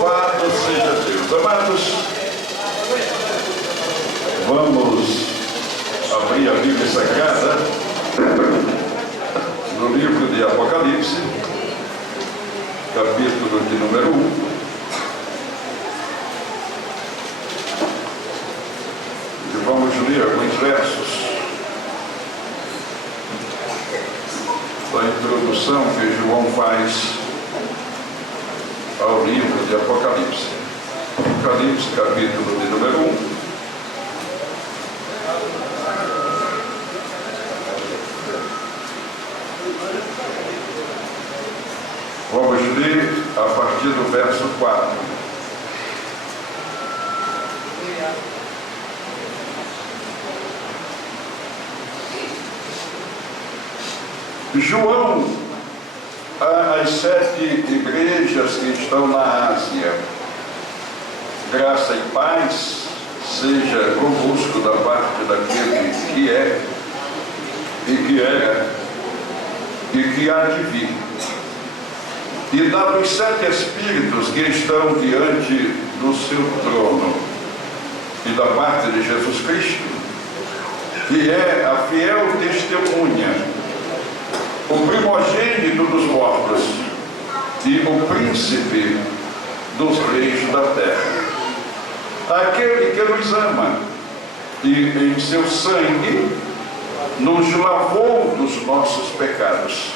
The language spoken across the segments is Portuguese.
Louvado seja Deus. Amados, vamos abrir a Bíblia Sagrada no livro de Apocalipse, capítulo de número 1. E vamos ler alguns versos da introdução que João faz ao livro de Apocalipse. Apocalipse, capítulo de número 1. Vamos ler a partir do verso 4. João, às 7 igrejas que estão na Ásia, graça e paz seja convosco da parte daquele que é, e que era, e que há de vir, e dos 7 Espíritos que estão diante do seu trono, e da parte de Jesus Cristo, que é a fiel testemunha, o primogênito dos mortos e o príncipe dos reis da terra, aquele que nos ama e em seu sangue nos lavou dos nossos pecados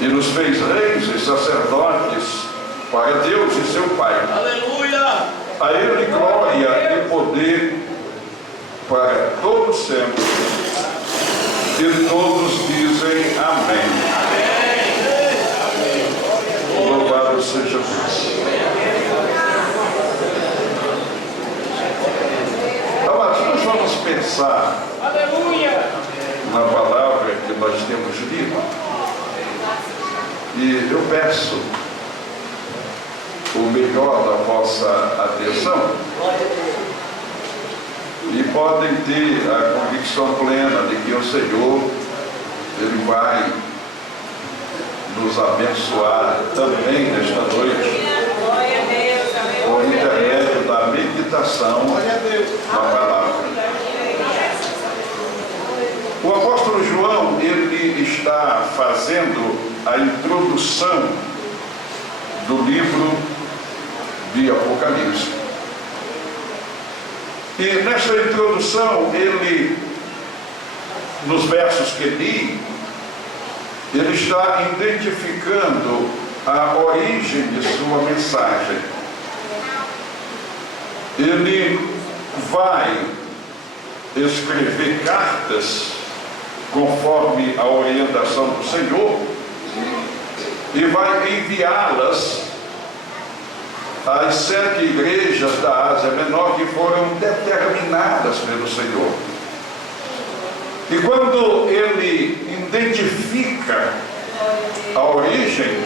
e nos fez reis e sacerdotes para Deus e seu Pai. Aleluia! A Ele glória e poder para todos sempre. E todos dizem amém. Amém. Louvado seja Deus. Amados, nós vamos pensar na palavra que nós temos lido. E eu peço o melhor da vossa atenção. E podem ter a convicção plena de que o Senhor, Ele vai nos abençoar também nesta noite, por intermédio da meditação na palavra. O apóstolo João, ele está fazendo a introdução do livro de Apocalipse. E nessa introdução, ele, nos versos que li, ele está identificando a origem de sua mensagem. Ele vai escrever cartas conforme a orientação do Senhor e vai enviá-las às 7 igrejas da Ásia Menor que foram determinadas pelo Senhor. E quando ele identifica a origem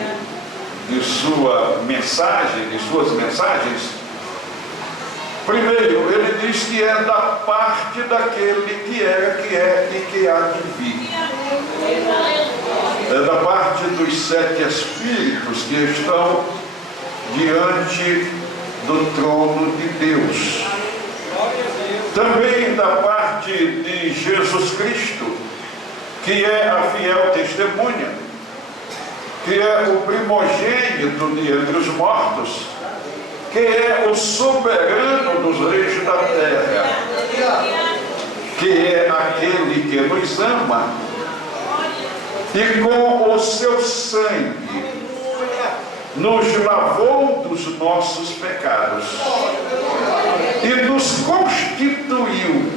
de sua mensagem, de suas mensagens, primeiro ele diz que é da parte daquele que era, que é e que há de vir. É da parte dos 7 Espíritos que estão diante do trono de Deus. Também da parte de Jesus Cristo, que é a fiel testemunha, que é o primogênito de entre os mortos, que é o soberano dos reis da terra, que é aquele que nos ama e com o seu sangue nos lavou dos nossos pecados e nos constituiu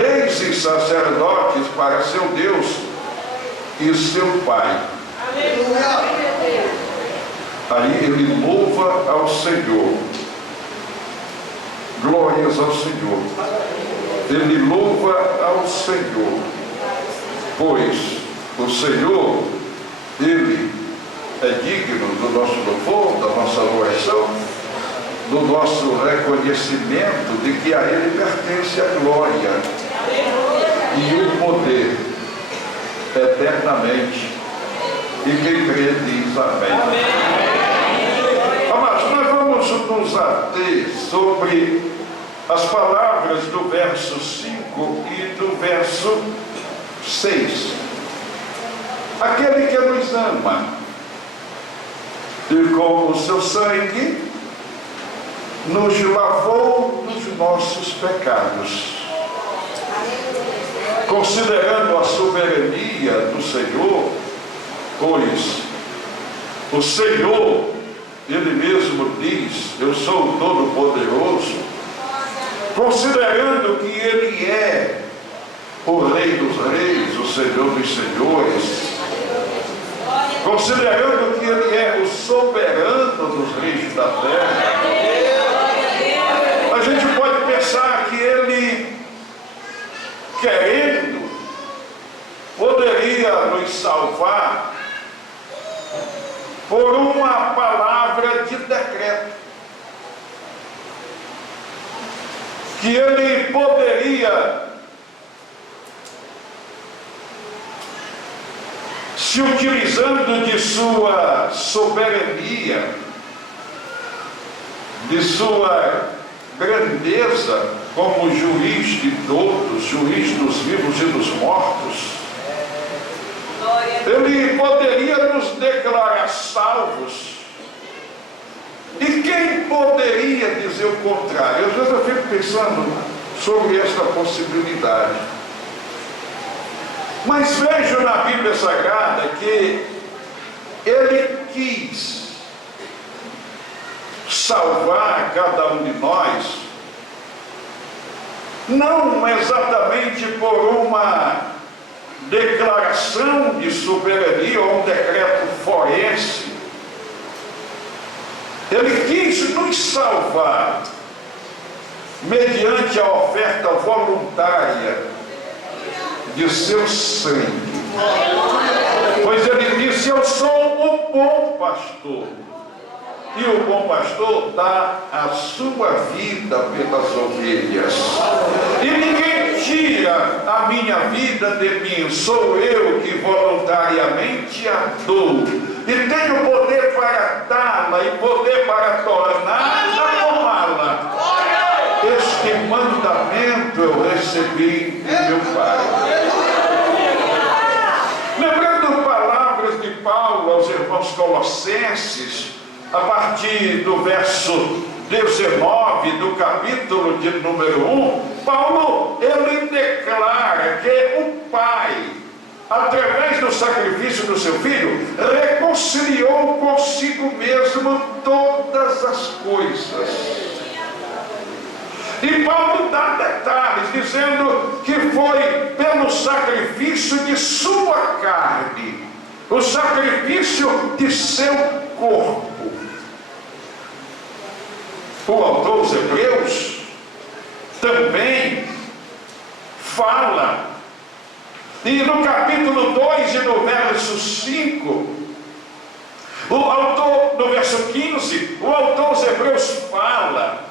reis e sacerdotes para seu Deus e seu Pai. Aí ele louva ao Senhor. Glórias ao Senhor. Ele louva ao Senhor, pois o Senhor, Ele é digno do nosso louvor, da nossa oração, do nosso reconhecimento de que a Ele pertence a glória e o poder eternamente. E quem crê diz amém. Amados, nós vamos sobre as palavras do verso 5 e do verso 6. Aquele que nos ama e com o seu sangue nos lavou dos nossos pecados. Considerando a soberania do Senhor, pois o Senhor, Ele mesmo diz, eu sou o Todo-Poderoso, considerando que Ele é o Rei dos Reis, o Senhor dos Senhores, considerando que Ele é o soberano dos reis da terra, a gente pode pensar que Ele, querendo, poderia nos salvar por uma palavra de decreto, que Ele poderia, se utilizando de sua soberania, de sua grandeza como juiz de todos, juiz dos vivos e dos mortos, Ele poderia nos declarar salvos. E quem poderia dizer o contrário? Às vezes eu fico pensando sobre esta possibilidade. Mas vejo na Bíblia Sagrada que Ele quis salvar cada um de nós, não exatamente por uma declaração de soberania ou um decreto forense. Ele quis nos salvar mediante a oferta voluntária de seu sangue. Pois Ele disse, eu sou o bom pastor, e o bom pastor dá a sua vida pelas ovelhas, e ninguém tira a minha vida de mim, sou eu que voluntariamente a dou, e tenho poder para dá-la e poder para tornar a tomá-la. Este mandamento eu recebi de meu Pai. Lembrando palavras de Paulo aos irmãos colossenses, a partir do verso 19 do capítulo de número 1, Paulo, ele declara que o Pai, através do sacrifício do seu Filho, reconciliou consigo mesmo todas as coisas. E Paulo dá detalhes, dizendo que foi pelo sacrifício de sua carne, o sacrifício de seu corpo. O autor dos Hebreus também fala, e no capítulo 2 e no verso 5, o autor, no verso 15, o autor dos Hebreus fala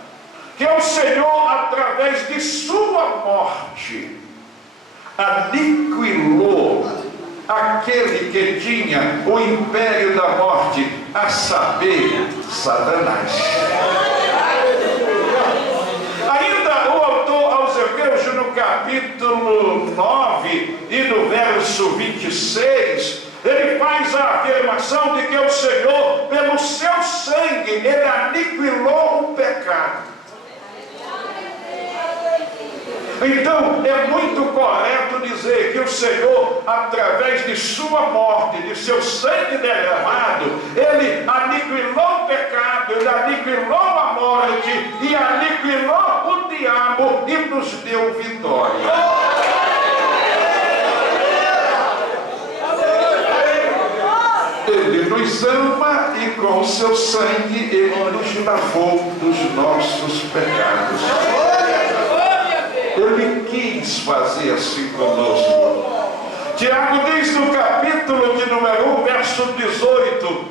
que o Senhor, através de sua morte, aniquilou aquele que tinha o império da morte, a saber, Satanás. Ainda o autor aos Hebreus, no capítulo 9 e no verso 26, ele faz a afirmação de que o Senhor, pelo seu sangue, ele aniquilou o pecado. Então, é muito correto dizer que o Senhor, através de sua morte, de seu sangue derramado, Ele aniquilou o pecado, Ele aniquilou a morte e aniquilou o diabo e nos deu vitória. Ele nos ama e com seu sangue Ele nos lavou dos nossos pecados. Ele quis fazer assim conosco. Tiago diz no capítulo de número 1, verso 18: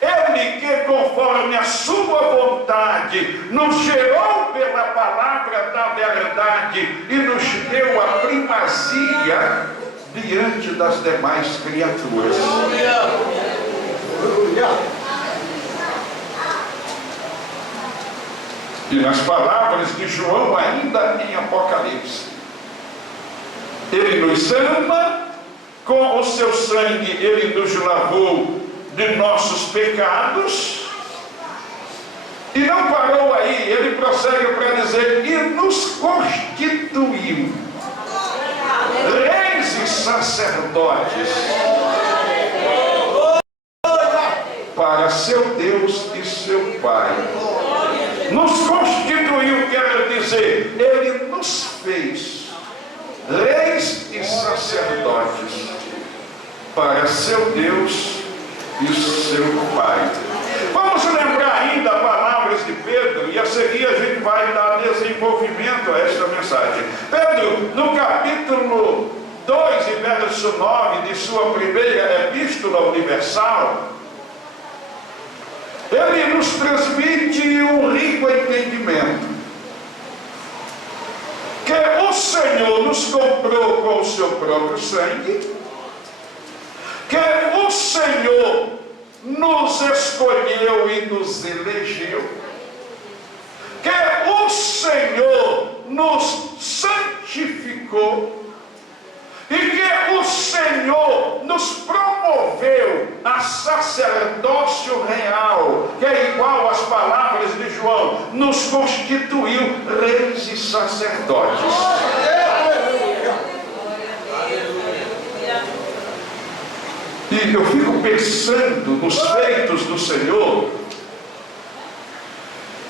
Ele que conforme a sua vontade nos gerou pela palavra da verdade e nos deu a primazia diante das demais criaturas. E nas palavras de João, ainda em Apocalipse, Ele nos ama, com o seu sangue Ele nos lavou de nossos pecados. E não parou aí, Ele prossegue para dizer, e nos constituiu reis e sacerdotes para seu Deus e seu Pai. Nos constituiu, quer dizer, Ele nos fez reis e sacerdotes para seu Deus e seu Pai. Vamos lembrar ainda palavras de Pedro, e a seguir a gente vai dar desenvolvimento a esta mensagem. Pedro, no capítulo 2 e verso 9 de sua primeira epístola universal, ele nos transmite um rico entendimento, que o Senhor nos comprou com o seu próprio sangue, que o Senhor nos escolheu e nos elegeu, que o Senhor nos santificou, e que o Senhor nos promoveu a sacerdócio real, que é igual às palavras de João, nos constituiu reis e sacerdotes. E eu fico pensando nos feitos do Senhor,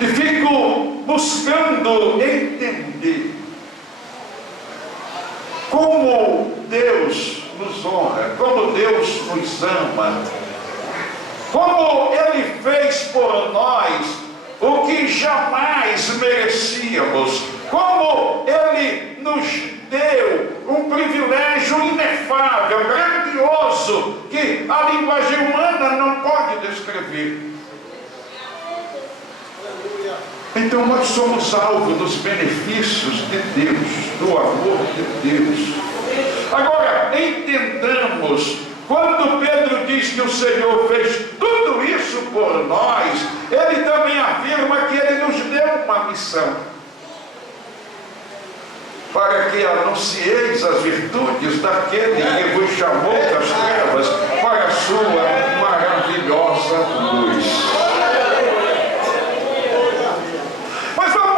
e fico buscando entender como Deus nos honra, como Deus nos ama, como Ele fez por nós o que jamais merecíamos, como Ele nos deu um privilégio inefável, grandioso, que a linguagem humana não pode descrever. Então nós somos alvo dos benefícios de Deus, do amor de Deus. Agora, entendamos, quando Pedro diz que o Senhor fez tudo isso por nós, ele também afirma que ele nos deu uma missão, para que anuncieis as virtudes daquele que vos chamou das trevas para a sua maravilhosa luz.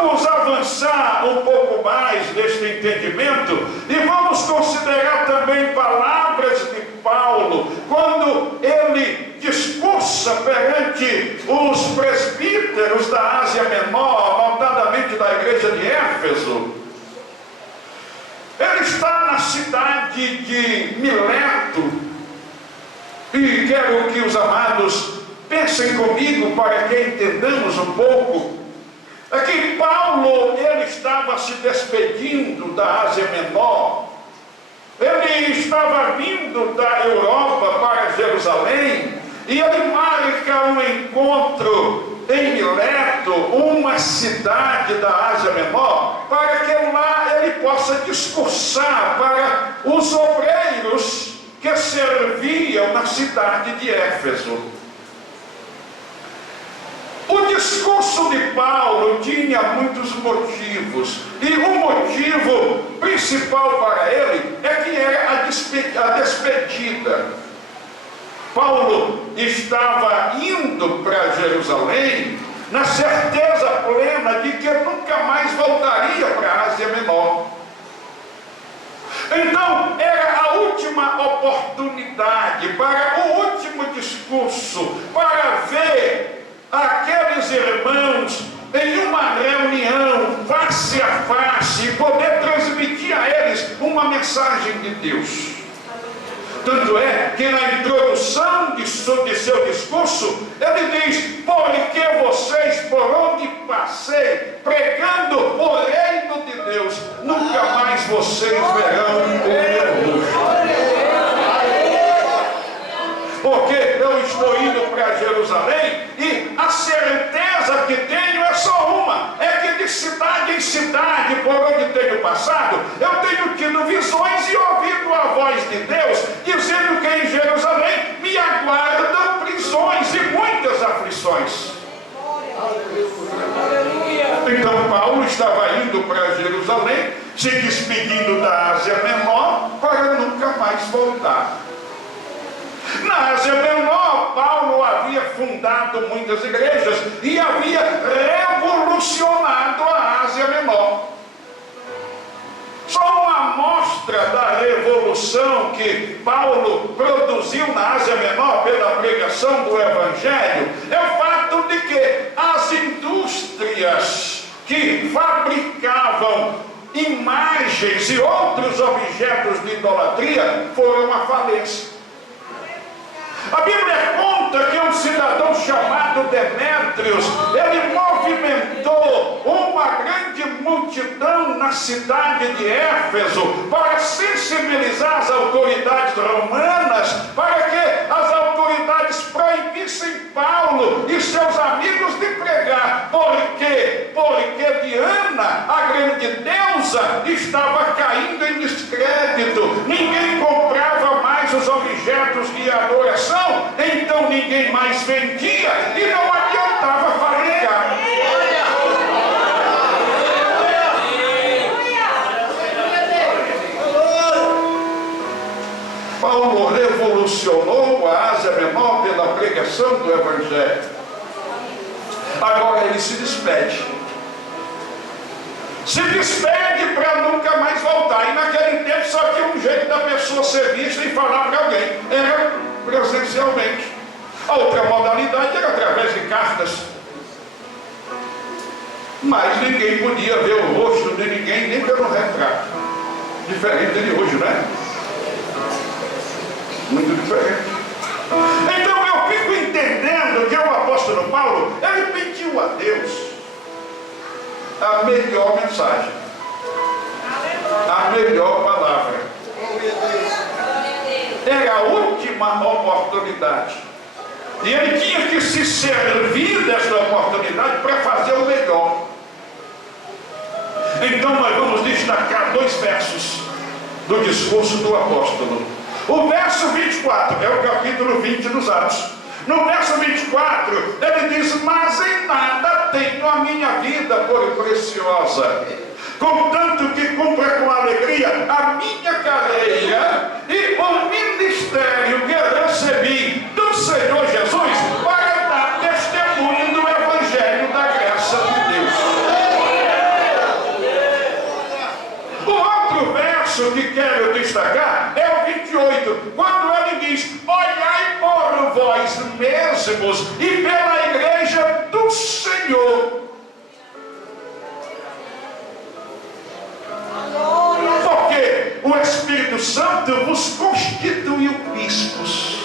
Vamos avançar um pouco mais neste entendimento e vamos considerar também palavras de Paulo, quando ele discursa perante os presbíteros da Ásia Menor, notadamente da igreja de Éfeso. Ele está na cidade de Mileto, e quero que os amados pensem comigo para que entendamos um pouco. É que Paulo, ele estava se despedindo da Ásia Menor, ele estava vindo da Europa para Jerusalém, e ele marca um encontro em Mileto, uma cidade da Ásia Menor, para que lá ele possa discursar para os obreiros que serviam na cidade de Éfeso. O discurso de Paulo tinha muitos motivos, e o motivo principal para ele é que era a despedida. Paulo estava indo para Jerusalém na certeza plena de que nunca mais voltaria para a Ásia Menor. Então era a última oportunidade para o último discurso, para ver aqueles irmãos em uma reunião face a face e poder transmitir a eles uma mensagem de Deus. Tanto é que na introdução de seu discurso ele diz: porque vocês, por onde passei pregando o reino de Deus, nunca mais vocês verão o meu rosto. Porque eu estou indo para Jerusalém e a certeza que tenho é só uma, é que de cidade em cidade por onde tenho passado, eu tenho tido visões e ouvido a voz de Deus dizendo que em Jerusalém me aguardam prisões e muitas aflições. estava indo para Jerusalém, se despedindo da Ásia Menor, para nunca mais voltar. Na Ásia Menor, Paulo havia fundado muitas igrejas e havia revolucionado a Ásia Menor. Só uma amostra da revolução que Paulo produziu na Ásia Menor pela pregação do Evangelho é o fato de que as indústrias que fabricavam imagens e outros objetos de idolatria foram à falência. A Bíblia conta que um cidadão chamado Demétrios, ele movimentou uma grande multidão na cidade de Éfeso para sensibilizar as autoridades romanas, para que as autoridades proibissem Paulo e seus amigos de pregar. Por quê? Porque Diana, a grande deusa, estava caindo em descrédito. Ninguém comprava mais os objetos de adoração, então ninguém mais vendia e não adiantava fabricar. Paulo revolucionou a Ásia Menor pela pregação do Evangelho. Agora ele se despede. Se despede para nunca mais voltar. E naquele tempo só tinha um jeito da pessoa ser vista e falar para alguém. Era presencialmente. A outra modalidade era através de cartas. Mas ninguém podia ver o rosto de ninguém, nem pelo retrato. Diferente de hoje, né? Muito diferente. Então eu fico entendendo que o apóstolo Paulo, ele pediu a Deus a melhor mensagem, a melhor palavra. Era a última oportunidade. E ele tinha que se servir dessa oportunidade para fazer o melhor. Então nós vamos destacar 2 versos do discurso do apóstolo. O verso 24 é o capítulo 20 dos Atos. No verso 24 ele diz: mas em nada tenho a minha vida por preciosa, contanto que cumpra com alegria a minha carreira e o ministério que recebi do Senhor Jesus para dar testemunho do Evangelho da graça de Deus. O outro verso que quero destacar é o 28, quando ele diz: olhai por vós mesmos e pela igreja do Senhor. Porque o Espírito Santo vos constituiu bispos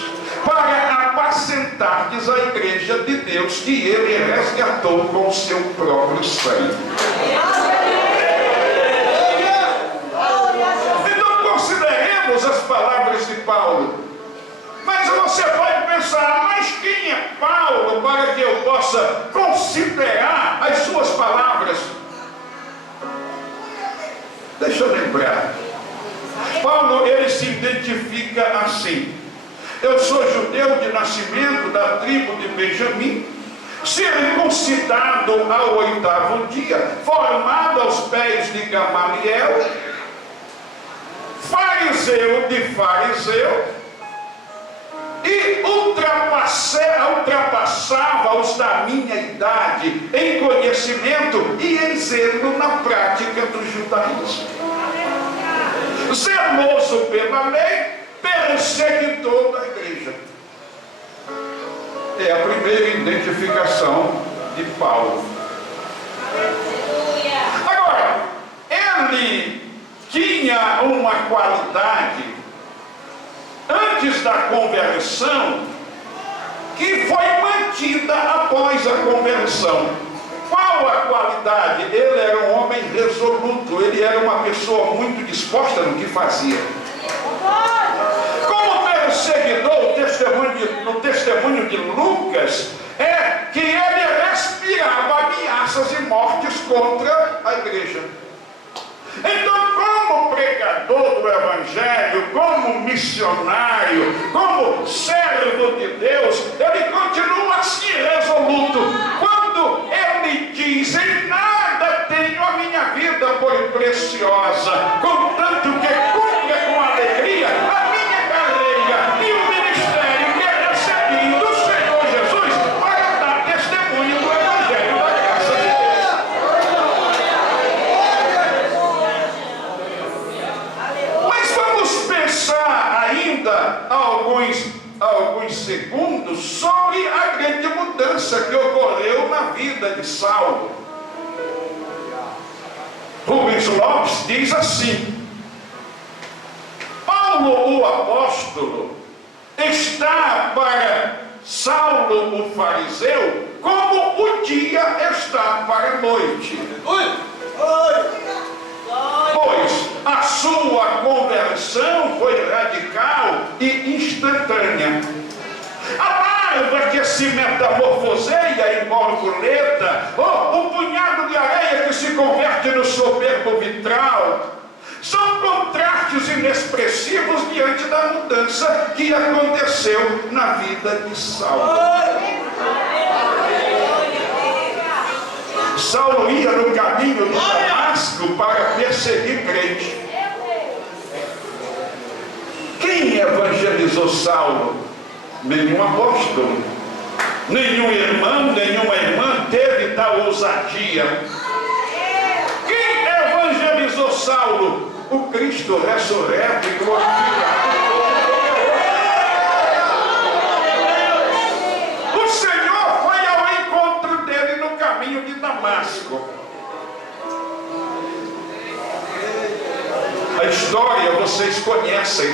para apacentardes a igreja de Deus que ele resgatou com o seu próprio sangue. Então consideremos as palavras de Paulo. Mas você pode pensar: mas quem é Paulo para que eu possa considerar as suas palavras? Deixa eu lembrar. Paulo, ele se identifica assim: eu sou judeu de nascimento, da tribo de Benjamim, circuncidado ao 8º dia, formado aos pés de Gamaliel, fariseu de fariseu, e ultrapassava os da minha idade em conhecimento e em zelo na prática do judaísmo. Zeloso pela lei, perseguidor da igreja. É a primeira identificação de Paulo. Agora, ele tinha uma qualidade antes da conversão que foi mantida após a conversão. Qual a qualidade? Ele era um homem resoluto, ele era uma pessoa muito disposta no que fazia. Como perseguidor, no testemunho de Lucas, é que ele respirava ameaças e mortes contra a igreja. Então, como pregador do Evangelho, como missionário, como servo de Deus, ele continua assim resoluto. Quando ele diz: em nada tenho a preciosa, contanto que cumpra com alegria a minha carreira e o ministério que recebi do Senhor Jesus para dar testemunho do Evangelho da graça de Deus. Mas vamos pensar ainda alguns segundos sobre a grande mudança que ocorreu na vida de Saulo. Rubens Lopes diz assim: Paulo o apóstolo está para Saulo o fariseu como o dia está para a noite. Pois a sua conversão foi radical e instantânea. A larva que se metamorfoseia em borboleta, ou o punhado de areia que se converte no soberbo vitral, são contrastes inexpressivos diante da mudança que aconteceu na vida de Saulo. Saulo ia no caminho de Damasco para perseguir crente. Quem evangelizou Saulo? Nenhum apóstolo, nenhum irmão, nenhuma irmã teve tal ousadia. Quem evangelizou Saulo? O Cristo ressurreto e glorificado. O Senhor foi ao encontro dele no caminho de Damasco. A história vocês conhecem.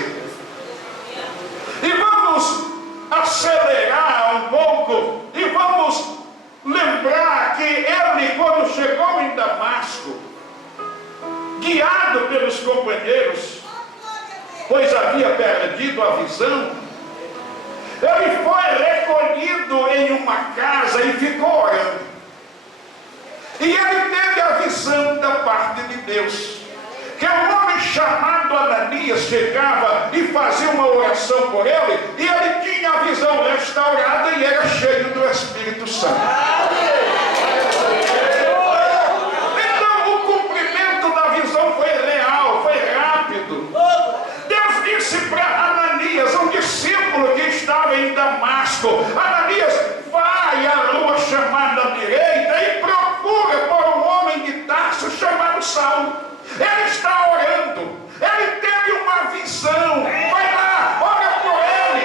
E vamos acelerar um pouco e vamos lembrar que ele, quando chegou em Damasco, guiado pelos companheiros, pois havia perdido a visão, ele foi recolhido em uma casa e ficou orando. E ele teve a visão da parte de Deus, que um homem chamado Ananias chegava e fazia uma oração por ele, e ele tinha a visão restaurada e era cheio do Espírito Santo. Então o cumprimento da visão foi real, foi rápido. Deus disse para Ananias, um discípulo que estava em Damasco: Ananias, vai à rua chamada à direita e procura por um homem de Tarso chamado Saulo. Ele está orando, ele teve uma visão, vai lá, ora por ele.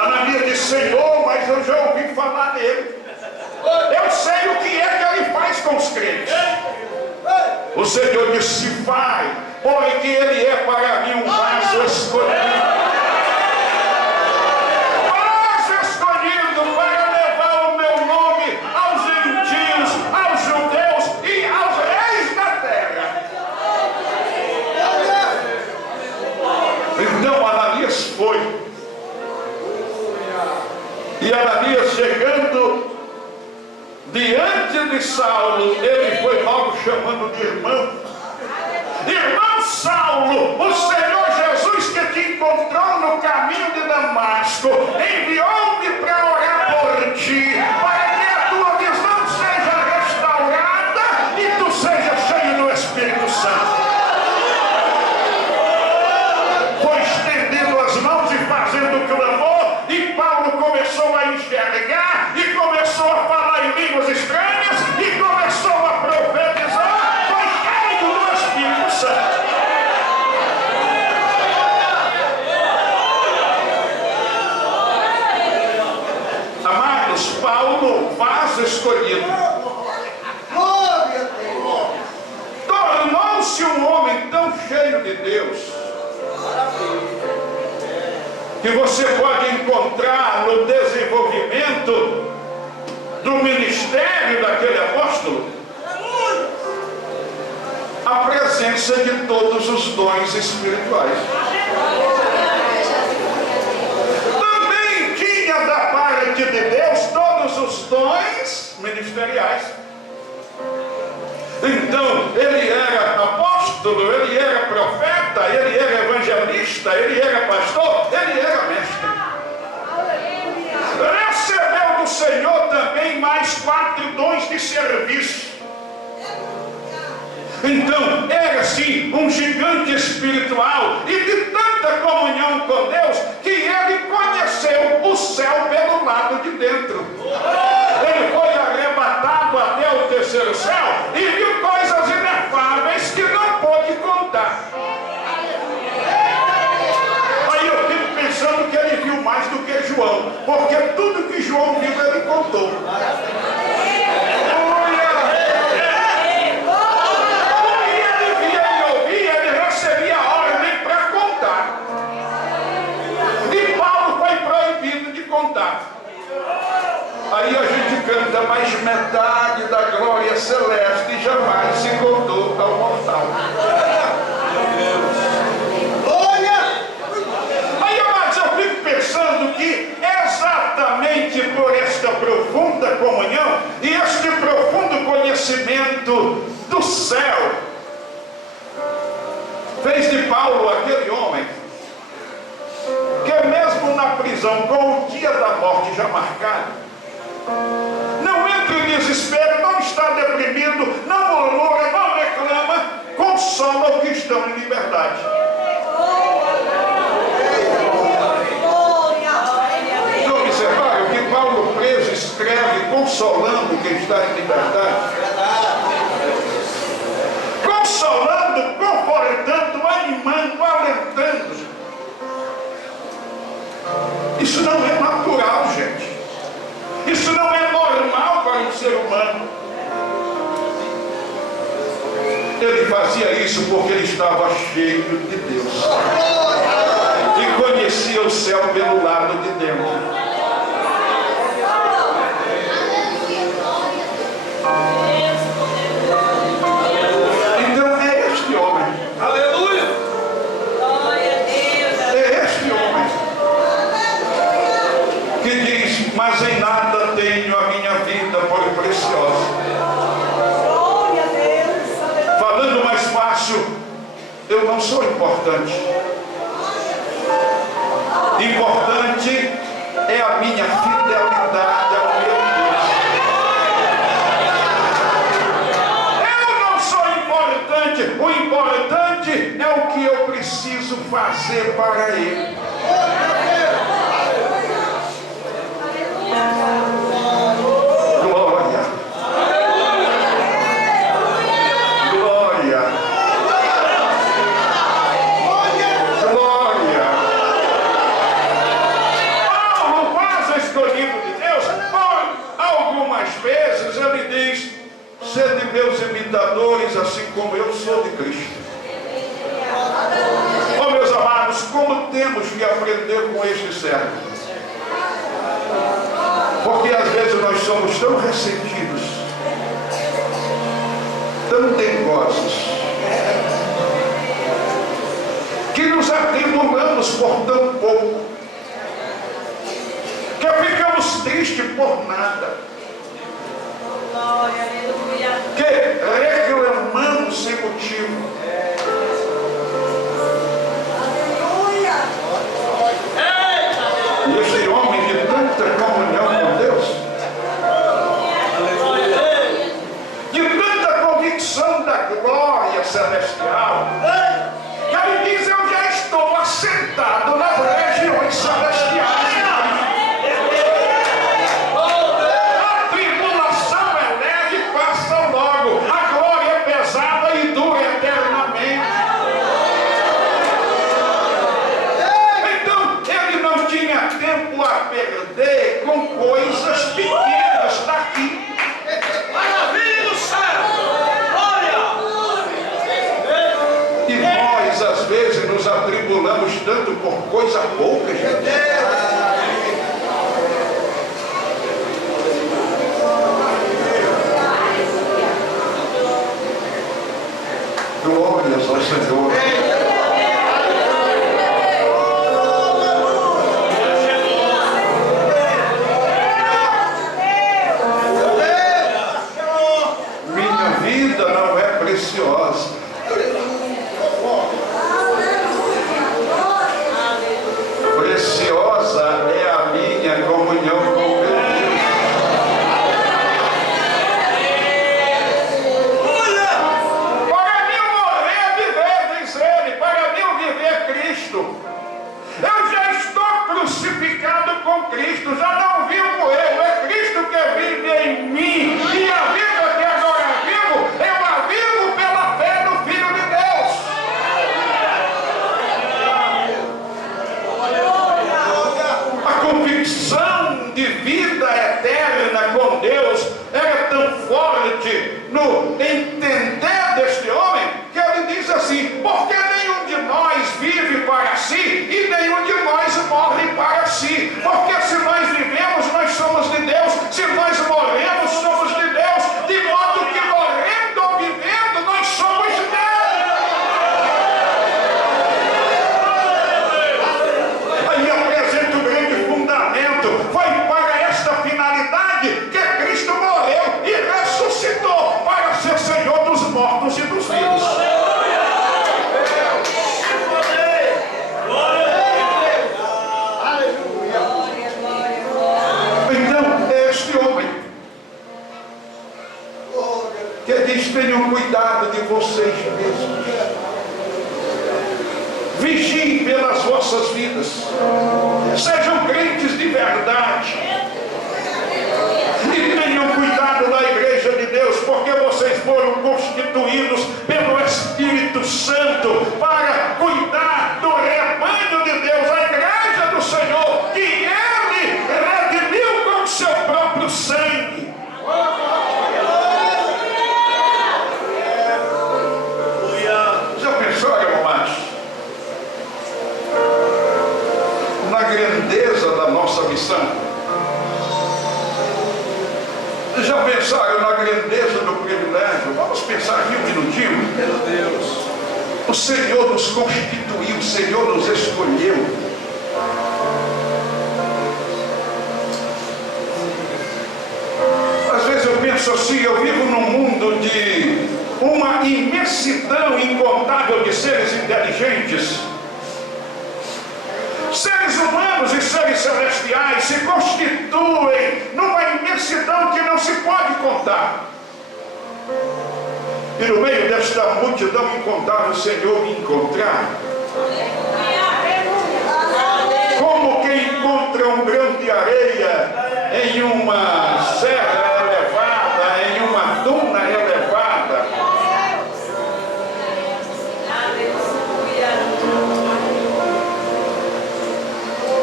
Ananias disse: Senhor, mas eu já ouvi falar dele, eu sei o que é que ele faz com os crentes. O Senhor disse: vai, porque ele é para mim um vaso escolhido. Foi. E Ananias, chegando diante de Saulo, ele foi logo chamando de irmão. Irmão Saulo, o Senhor Jesus, que te encontrou no caminho de Damasco, enviou-me para orar por ti, para que a tua visão seja restaurada e tu sejas cheio do Espírito Santo. Fazendo clamor, e Paulo começou a enxergar e começou a falar em línguas estranhas e começou a profetizar, foi cheio do Espírito Santo. Amados, Paulo, vaso escolhido, tornou-se um homem tão cheio de Deus que você pode encontrar no desenvolvimento do ministério daquele apóstolo a presença de todos os dons espirituais. Também tinha da parte de Deus todos os dons ministeriais. Então, ele era apóstolo, ele era profeta, ele era evangelista, ele era pastor, ele era mestre. Recebeu do Senhor também mais 4 dons de serviço. Então, era assim um gigante espiritual e de tanta comunhão com Deus que ele conheceu o céu pelo lado de dentro. Ele foi arrebatado até o terceiro céu e viu coisas inefáveis que não pôde contar. Aí eu fico pensando que ele viu mais do que João, porque tudo que João viu ele contou. Aí a gente canta, mas metade da glória celeste jamais se contou ao mortal. Aí, mas eu fico pensando que exatamente por esta profunda comunhão e este profundo conhecimento do céu, fez de Paulo aquele homem que mesmo na prisão, com o dia da morte já marcado, não entra em desespero, não está deprimido, não murmura, não reclama, consola os que estão em liberdade. Não observaram que Paulo preso escreve consolando quem está em liberdade? Consolando, confortando, animando, alentando. Isso não é natural, gente. Isso não é normal para um ser humano. Ele fazia isso porque ele estava cheio de Deus e conhecia o céu pelo lado de dentro. Então é este homem. Aleluia! É este homem que diz, mas em nada tenho a minha vida por preciosa. Falando mais fácil, eu não sou importante. Importante é a minha fidelidade ao meu Deus. Eu não sou importante. O importante é o que eu preciso fazer para Ele. Glória. Glória. Glória. Paulo faz escolhido de Deus. Algumas vezes ele diz, sede meus imitadores, assim como eu sou de Cristo. Oh, meus amados, como temos que aprender com este servo? Porque às vezes nós somos tão ressentidos, tão dengosos, que nos atribulamos por tão pouco, que ficamos tristes por nada, que reclamamos sem motivo. E esse homem de tanta comunhão com Deus, de tanta convicção da glória celestial, que ele diz, eu já estou assentado nas regiões celestiais. A tribulação é leve, passa logo, a glória é pesada e dura eternamente. do entender deste homem, que ele diz assim: porque nenhum de nós vive para si e nenhum de nós morre para si. Porque se nós vivemos, nós somos de Deus; se nós morremos, somos de Deus. De modo que morrendo ou vivendo, nós somos dele. Aí apresenta o grande fundamento. Foi para esta finalidade que Cristo morreu e ressuscitou, para ser Senhor dos mortos e dos vivos. Que diz: tenham cuidado de vocês mesmos, vigiem pelas vossas vidas, sejam crentes de verdade e tenham cuidado da igreja de Deus, porque vocês foram constituídos pelo Espírito Santo para cuidar do rebanho de Deus, a igreja do Senhor, que Ele redimiu com o seu próprio sangue. Na grandeza da nossa missão? Já pensaram na grandeza do privilégio? Vamos pensar aqui um minutinho. Meu Deus, o Senhor nos constituiu, o Senhor nos escolheu. Às vezes eu penso assim: eu vivo num mundo de uma imensidão incontável de seres inteligentes. Seres humanos e seres celestiais se constituem numa imensidão que não se pode contar. E no meio desta multidão incontável, o Senhor me encontrar. Como quem encontra um grão de areia em uma serra elevada, em uma duna elevada.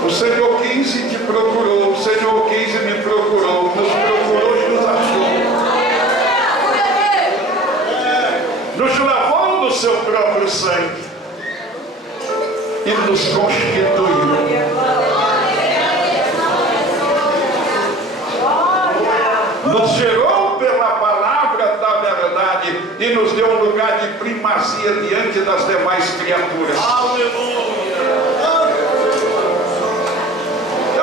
O Senhor quis e te procurou, o Senhor quis e me procurou, nos procurou e nos achou. Nos lavou do seu próprio sangue e nos constituiu. Nos gerou pela palavra da verdade e nos deu um lugar de primazia diante das demais criaturas.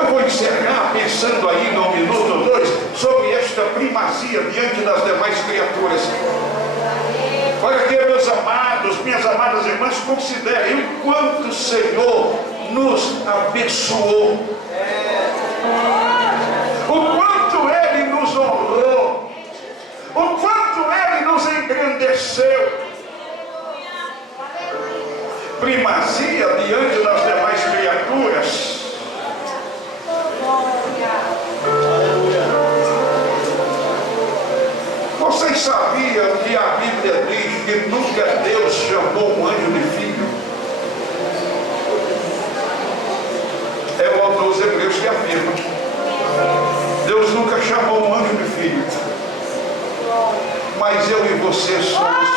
Vou encerrar pensando aí num minuto ou dois sobre esta primazia diante das demais criaturas. Olha aqui, meus amados, minhas amadas irmãs, considerem o quanto o Senhor nos abençoou, o quanto Ele nos honrou, o quanto Ele nos engrandeceu. Primazia diante das demais criaturas. Vocês sabiam que a Bíblia diz que nunca Deus chamou um anjo de filho? É o autor dos Hebreus que afirma: Deus nunca chamou um anjo de filho, mas eu e você somos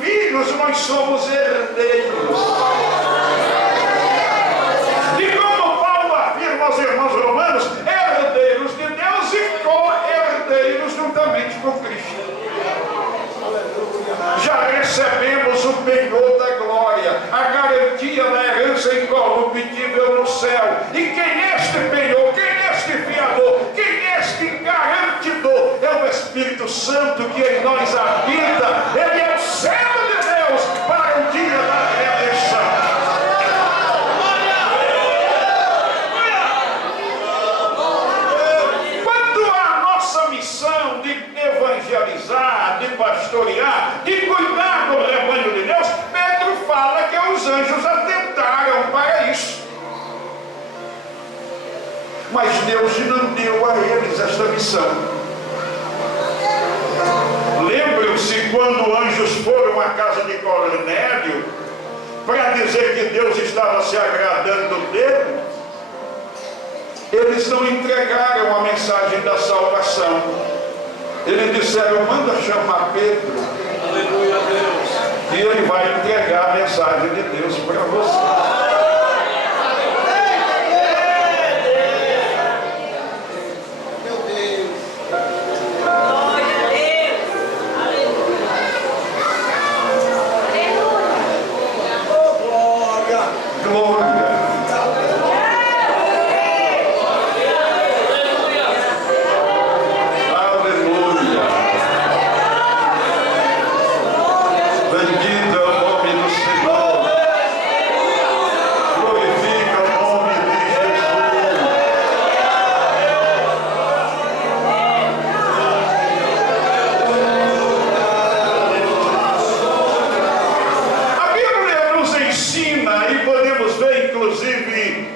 filhos. Nós somos herdeiros. E como Paulo afirma aos irmãos romanos, herdeiros de Deus e co-herdeiros juntamente com Cristo. Já recebemos o penhor da glória, a garantia da herança incorruptível no céu. E quem é este penhor? Quem é este fiador? Quem é este garantidor? É o Espírito Santo que em nós habita. Ele é o céu de Deus para o dia da redenção. Quanto à nossa missão de evangelizar, de pastorear, de cuidar do rebanho de Deus, Pedro fala que os anjos atentaram para isso. Mas Deus não deu a eles esta missão. Lembram-se quando anjos foram à casa de Cornélio para dizer que Deus estava se agradando dele, eles não entregaram a mensagem da salvação. Eles disseram: manda chamar Pedro. Aleluia, Deus. E ele vai entregar a mensagem de Deus para você.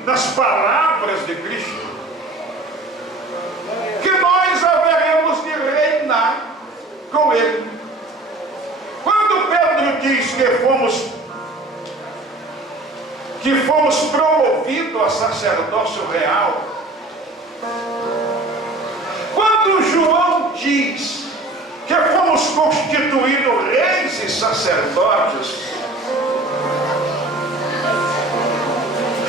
Nas palavras de Cristo, que nós haveremos de reinar com Ele. Quando Pedro diz que fomos promovidos a sacerdócio real, quando João diz que fomos constituídos reis e sacerdotes,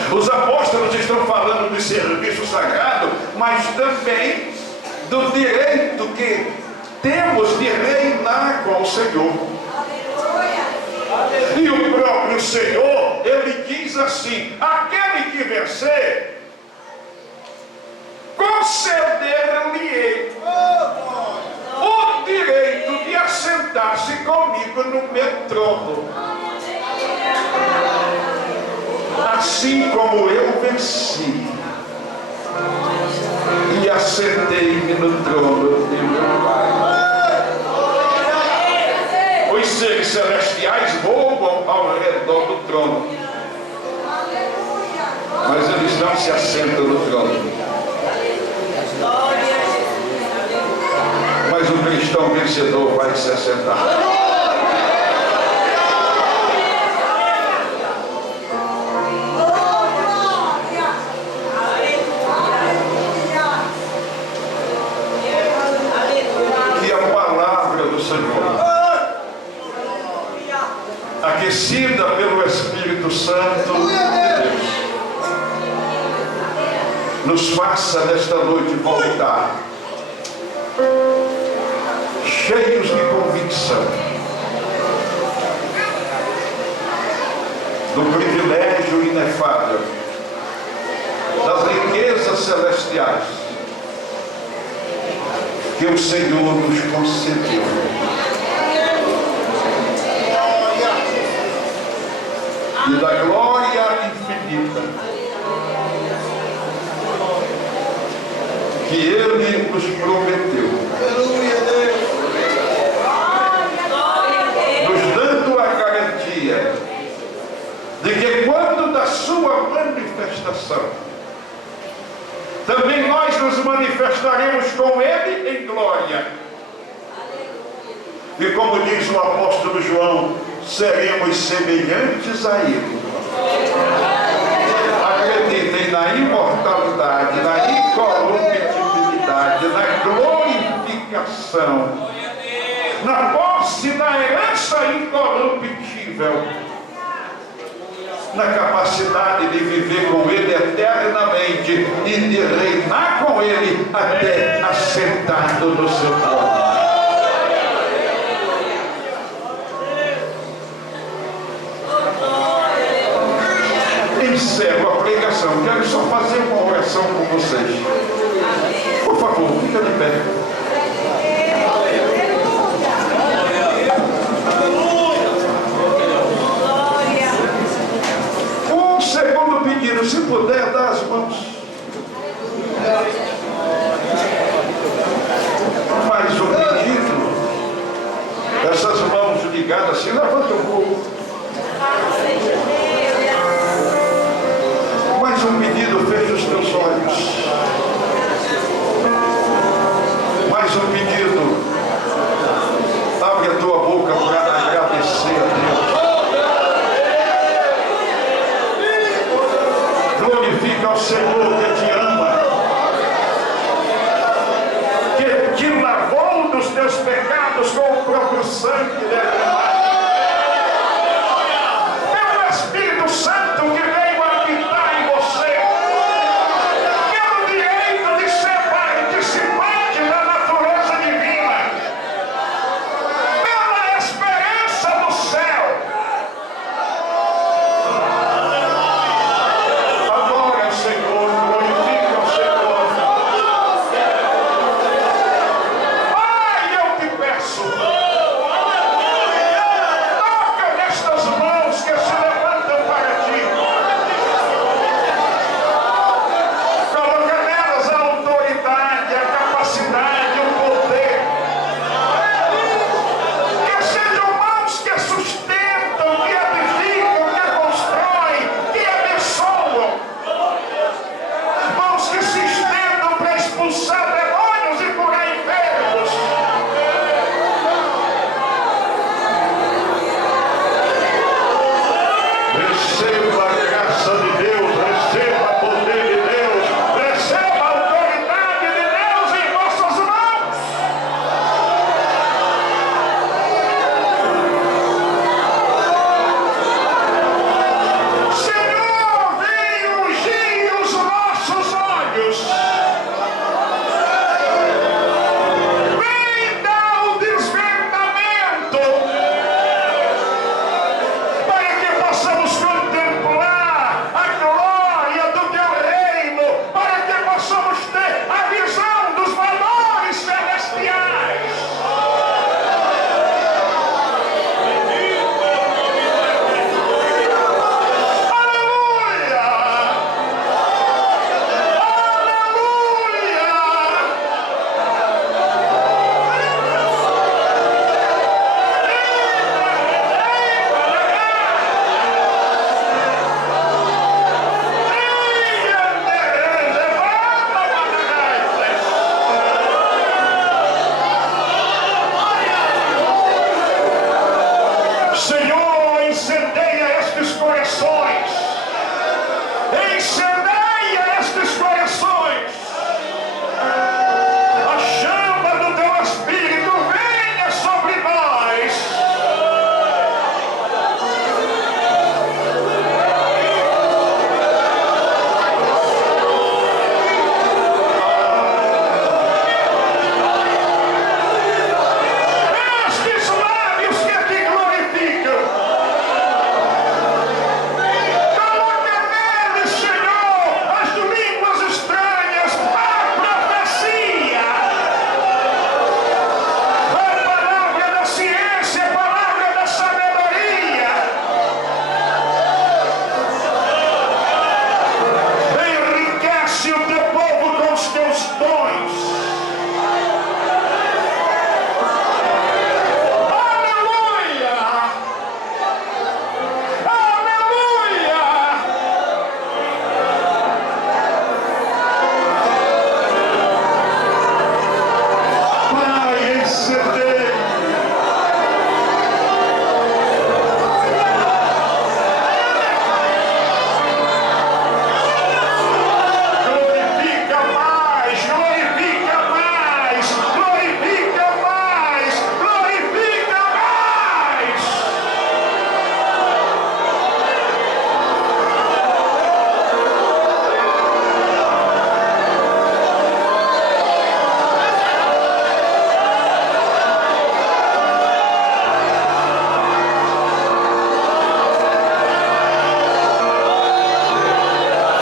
os apóstolos estão falando de serviço sagrado, mas também do direito que temos de reinar com o Senhor. E o próprio Senhor, ele diz assim: aquele que vencer, conceder-lhe-ei o direito de assentar-se comigo no meu trono, assim como eu venci e assentei-me no trono de meu Pai. Os seres celestiais voam ao redor do trono, mas eles não se assentam no trono. Mas o cristão vencedor vai se assentar. Aquecida pelo Espírito Santo de Deus, nos faça nesta noite voltar cheios de convicção do privilégio inefável das riquezas celestiais que o Senhor nos concedeu, e da glória infinita que Ele nos prometeu, nos dando a garantia de que quando da sua manifestação, também nós nos manifestaremos com Ele em glória. E como diz o apóstolo João, seremos semelhantes a Ele. Acreditem na imortalidade, na incorruptibilidade, na glorificação, na posse da herança incorruptível, na capacidade de viver com Ele eternamente e de reinar com Ele até assentado no seu trono. Encerro a pregação. Quero só fazer uma oração com vocês. Por favor, fica de pé. Um segundo pedido, se puder, dar as mãos. Mais um pedido. Essas mãos ligadas assim, levanta um pouco. Mais um pedido, fecha os teus olhos. Mais um pedido, abre a tua boca para agradecer a Deus. Senhor que te ama, que te lavou dos teus pecados com o próprio sangue derramado. É o Espírito Santo que veio habitar em você. Pelo direito de ser participante da natureza divina. Pela esperança do céu. Adora o Senhor, glorifica o Senhor. Pai, eu te peço, toca nestas mãos que se levantam para ti. Coloca nelas a autoridade, a capacidade, o poder. Que sejam mãos que sustentam, que edificam, que constroem, que abençoam. Mãos que se estendam para expulsar demônios e curar enfermos. Receba a graça de Deus, a